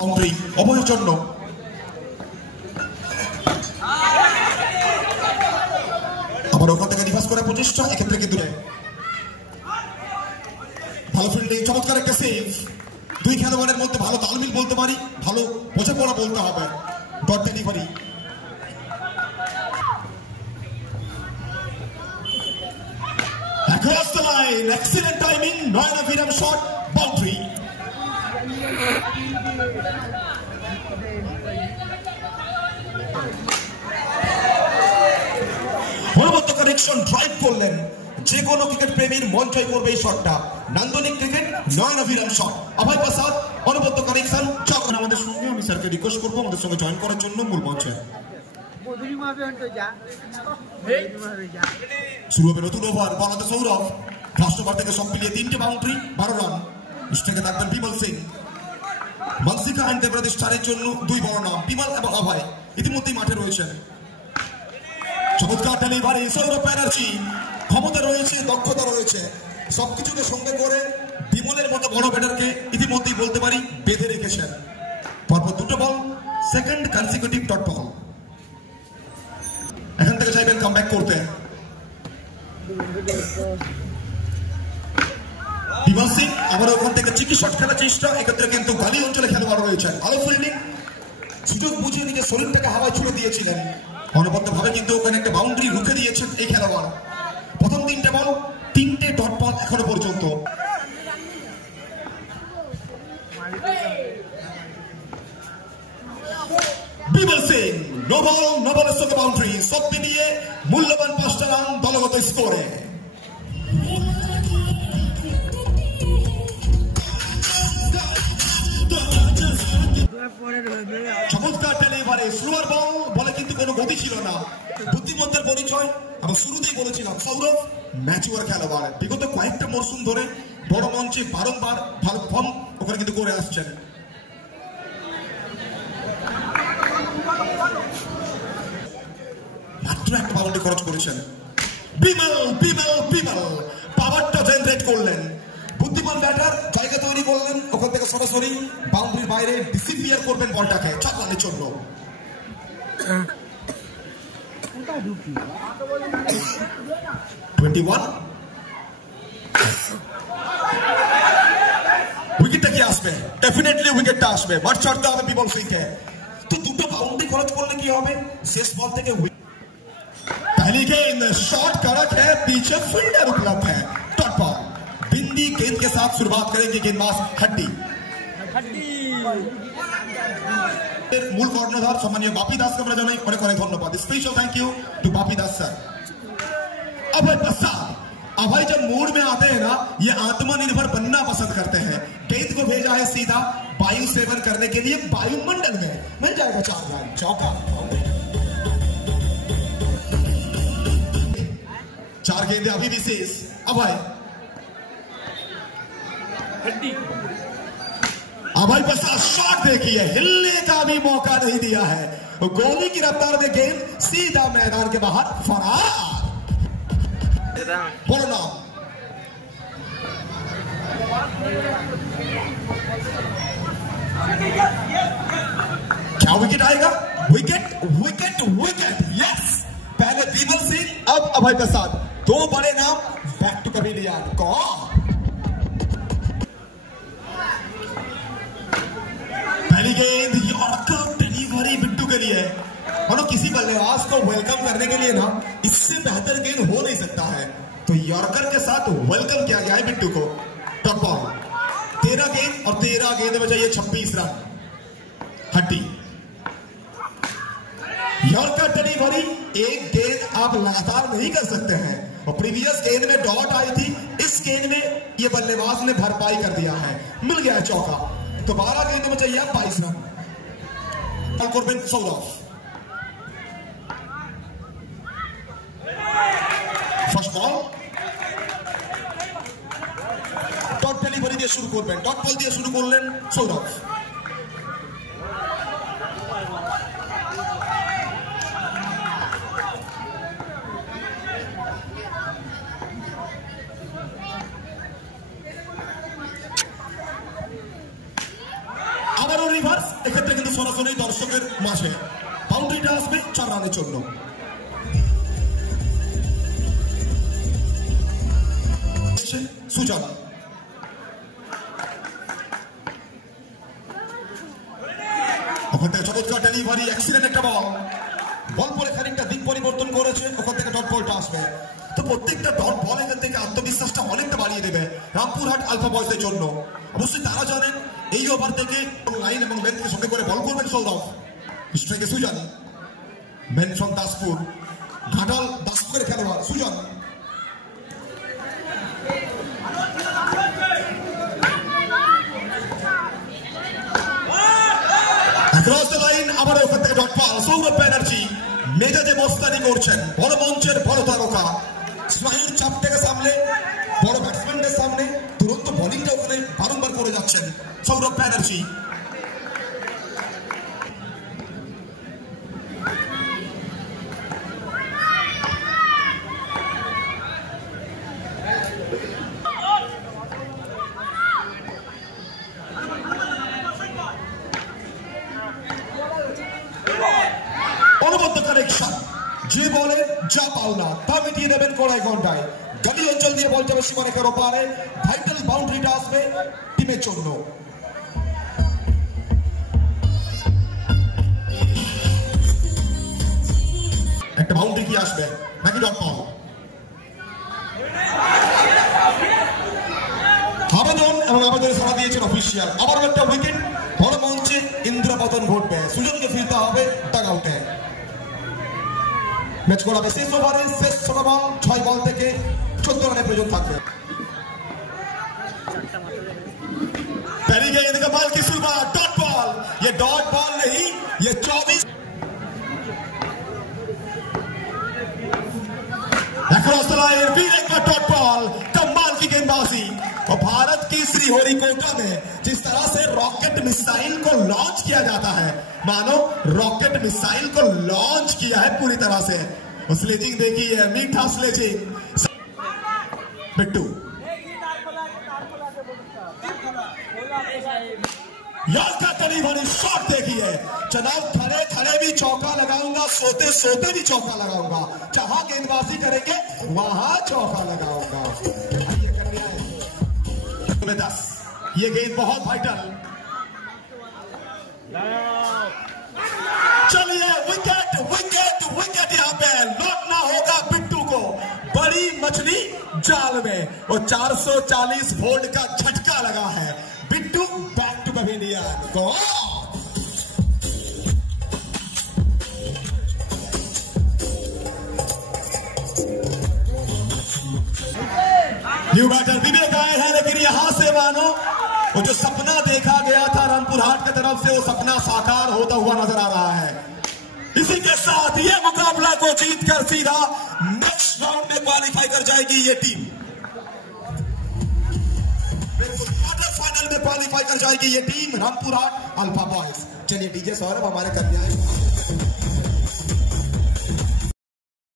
Boundary অবহের জন্য আবার ওখান থেকে রিভার্স করার প্রচেষ্টা, এক্ষেত্রে কিন্তু ভালো ফিল্ডিং, চমৎকার একটা সেভ। দুই খেলোয়াড়ের মধ্যে ভালো তালমিল বলতে পারি, ভালো বোঝাপড়া বলতে হবে। Dot delivery, across the line, excellent timing, Noyana Viram shot, boundary. অনবদ্য কানেকশন ড্রাইভ করলেন, যে কোনো ক্রিকেট প্রেমীর মন জয় করবে এই শটটা। নান্দনিক ক্রিকেট, নয়না ভিরাম শট, অভয় প্রসাদ, অনবদ্য কানেকশন। যখন আমাদের সঙ্গে আমি স্যারকে রিকোয়েস্ট করবো আমাদের সঙ্গে জয়েন করার জন্য মূল মঞ্চে। শুরু হবে নতুন ওভার, বলাতে সৌরভ। ফার্স্ট ওভার থেকে সব মিলিয়ে 3টে বাউন্ডারি, 12 রান। স্ট্রাইকে থাকবেন বিমল সিং। মানসিকা অ্যান্ড দেবরাজ স্টারের জন্য 2 বড় নাম, বিমল এবং অভয় ইতিমধ্যেই মাঠে রয়েছেন। চমৎকার ডেলিভারি, সৌরভ ব্যানার্জি। ক্ষমতা রয়েছে, দক্ষতা রয়েছে, সবকিছুকে সঙ্গে করে বিমলের মতো বড় ব্যাটারকে ইতিমধ্যেই বলতে পারি বেঁধে রেখেছেন। পরপর 2টো বল, সেকেন্ড কনসিকিউটিভ ডট বল। এখান থেকে চাইবেন কামব্যাক করতে। বিমল সিং আবার ওখান থেকে চিকি শট খেলার চেষ্টা, এক্ষেত্রে কিন্তু গালি অঞ্চলে খেলোয়াড় রয়েছেন। ভালো ফিল্ডিং, সুযোগ বুঝিয়ে নিজের শরীরটাকে হাওয়ায় ছুড়ে দিয়েছিলেন। অনবদ্যভাবে কিন্তু ওখানে একটা বাউন্ডারি রুখে দিয়েছেন এই খেলোয়াড়। প্রথম 3টে বল, 3টে ডট বল এখনো পর্যন্ত। বিমল সিং নো বলের সঙ্গে বাউন্ডারি, সব মিলিয়ে মূল্যবান 5টা রান দলগত স্কোরে। চমৎকার ডেলিভারি, স্লোয়ার বল, বলে কিন্তু কোনো গতি ছিল না। বুদ্ধিমত্তার পরিচয়, আমরা শুরুতেই বলেছিলাম সৌরভ ম্যাচুয়ার খেলোয়াড়। বিগত কয়েকটা মরশুম ধরে বড় মঞ্চে বারংবার ভালো ফর্ম ওখানে কিন্তু করে আসছেন। মাত্র একটা বাউন্ডারি খরচ করেছেন। বিমল পাওয়ারটা জেনারেট করলেন। বুদ্ধিমান ব্যাটার জায়গা তৈরি করলেন, ওখান থেকে সরাসরি বাউন্ডারির বাইরে ডিসিপিয়ার করবেন বলটাকে 4 রানের জন্য। উইকেটটা কি আসবে? ডেফিনেটলি উইকেটটা আসবে, মাঠ ছাড়তে হবে বিমল সিংকে। তো 2টো বাউন্ডারি খরচ করলে কি হবে? শেষ বল থেকে पहली गेंद शॉट कड़क है, पीछे फील्डर उपलब्ध है। डॉट बॉल, बिंदी गेंद के साथ शुरुआत करेंगे गेंदबाज हड्डी। मूल कर्णधार सम्मानीय बापी दास को জানাই অনেক অনেক ধন্যবাদ। Special thank you to Bapi Das sir. Abhay Prasad, Abhay जब मूड में आते हैं ना, ये आत्मनिर्भर बनना पसंद करते हैं। गेंद को भेजा है सीधा वायु सेवन करने के लिए वायुमंडल में, मिल जाएगा 4 रन। चौका, 4 गेंदें अभी भी शेष। अभय प्रसाद शॉट देखिए, हिलने का भी मौका नहीं दिया है। गोली की रफ्तार में गेंद सीधा मैदान के बाहर फरार। बोलो नाम। क्या विकेट आएगा? Wicket yes. पहले विमल सिंह, अब अभय प्रसाद, 2 बड़े नाम बैक टू पवेलियन। कौन? पहली गेंद यॉर्कर डिलीवरी बिट्टू के लिए। मानो किसी बल्लेबाज को वेलकम करने के लिए ना इससे बेहतर गेंद हो नहीं सकता है। तो यॉर्कर के साथ वेलकम किया गया है बिट्टू को। टॉप बॉल, 13 गेंद और 13 गेंद में चाहिए 26 रन। हड्डी, यॉर्कर डिलीवरी, एक गेंद आप लगातार नहीं कर सकते हैं। और प्रीवियस गेंद में डॉट आई थी, इस गेंद में ये बल्लेबाज ने भरपाई कर दिया है, मिल गया है चौका। तो 12 गेंद में चाहिए 22 run. Saurabh, first ball dot delivery দিয়ে শুরু করবেন, ডট বল দিয়ে শুরু করলেন সৌরভ। আবারও রিভার ভিউয়ার্স এক্ষেত্রে কিন্তু সরাসরি দর্শকের মাঝে বাউন্ডারিটা আসবে 4 রানের জন্য। সুজন ওখান থেকে চমৎকার ডেলিভারি, অ্যাক্সিডেন্ট একটা বল পরে খানিকটা দিক পরিবর্তন করেছে, ওখান থেকে ডট বলটা আসবে। তো প্রত্যেকটা ডট বল এখান থেকে আত্মবিশ্বাসটা অনেকটা বাড়িয়ে দেবে রামপুরহাট আলফা বয়েজের জন্য। অবশ্যই তারা জানেন এই ওভার থেকে লাইন এবং লেন্থকে সঙ্গে করে বল করবেন সৌরভ। স্ট্রাইকে সুজন, মেন ফ্রম দাসপুর, ঘাটাল দাসপুরের খেলোয়াড় সুজন। ক্রস দ্য লাইন, আবার ওখান থেকে ডট বল। সৌরভ ব্যানার্জি মেজাজে মস্তানি করছেন, বড় মঞ্চের বড় তারকা, স্নায়ুর চাপ থেকে সামনে বড় ব্যাটসম্যানদের সামনে তুরন্ত বোলিংটা ওখানে বারংবার করে যাচ্ছেন সৌরভ ব্যানার্জি। অনবদ্য কানেকশন, যে বলে যা পাওনা তা মিটিয়ে দেবেন কড়াই ঘন্টায়। গলি অঞ্চল দিয়ে বল যাবে সীমারেখার ওপারে, ভাইটাল বাউন্ডারিটা আসবে টিমের জন্য। একটা বাউন্ডারি কি আসবে নাকি ডট বল? আবেদন এবং আবেদনে সাড়া দিয়েছেন অফিসিয়াল। আবারও একটা উইকেট, বড় মঞ্চে ইন্দ্রপতন ঘটবে, সুজনকে ফিরতে হবে ডাগ আউটে। ম্যাচ করাবে শেষ ওভারে, শেষ 6 বল, 6 বল থেকে 14 রানের প্রয়োজন থাকবে। पहली गेंद का बॉल की शुरुआत, डॉट बॉल। ये डॉट बॉल नहीं, ये 24 अक्रॉस द लाइन, फिर एक बार डॉट बॉल। कमाल की गेंदबाजी। और भारत की श्रीहरिकोटा में जिस तरह से रॉकेट मिसाइल को लॉन्च किया जाता है, मानो रॉकेट मिसाइल को लॉन्च किया है पूरी तरह से। स्लेजिंग देखी है, मीठा स्लेजिंग। बिट्टू यार का डिलीवरी शॉट देखिए, जनाब खड़े खड़े भी चौका लगाऊंगा, सोते सोते भी चौका लगाऊंगा, जहां गेंदबाजी करेंगे वहां चौका लगाऊंगा। 10 ये गेंद बहुत वाइटल। चलिए विकेट विकेट विकेट, यहाँ पे लौटना होगा बिट्टू को, बड़ी मछली जाल में। और 440 वोल्ट का झटका लगा है। बिट्टू बैक टू पवेलियन को। न्यू बैटर विवेक आए हैं, लेकिन यहां से मानो वो जो सपना देखा गया था रामपुरहाट की तरफ से, वो सपना साकार होता हुआ नजर आ रहा है। इसी के साथ ये मुकाबला को जीतकर सीधा नेक्स्ट राउंड में क्वालिफाई कर जाएगी ये टीम, बिल्कुल क्वार्टर फाइनल में क्वालिफाई कर जाएगी ये टीम रामपुरहाट अल्फा बॉयज। चलिए डीजे सौरभ हमारे कन्या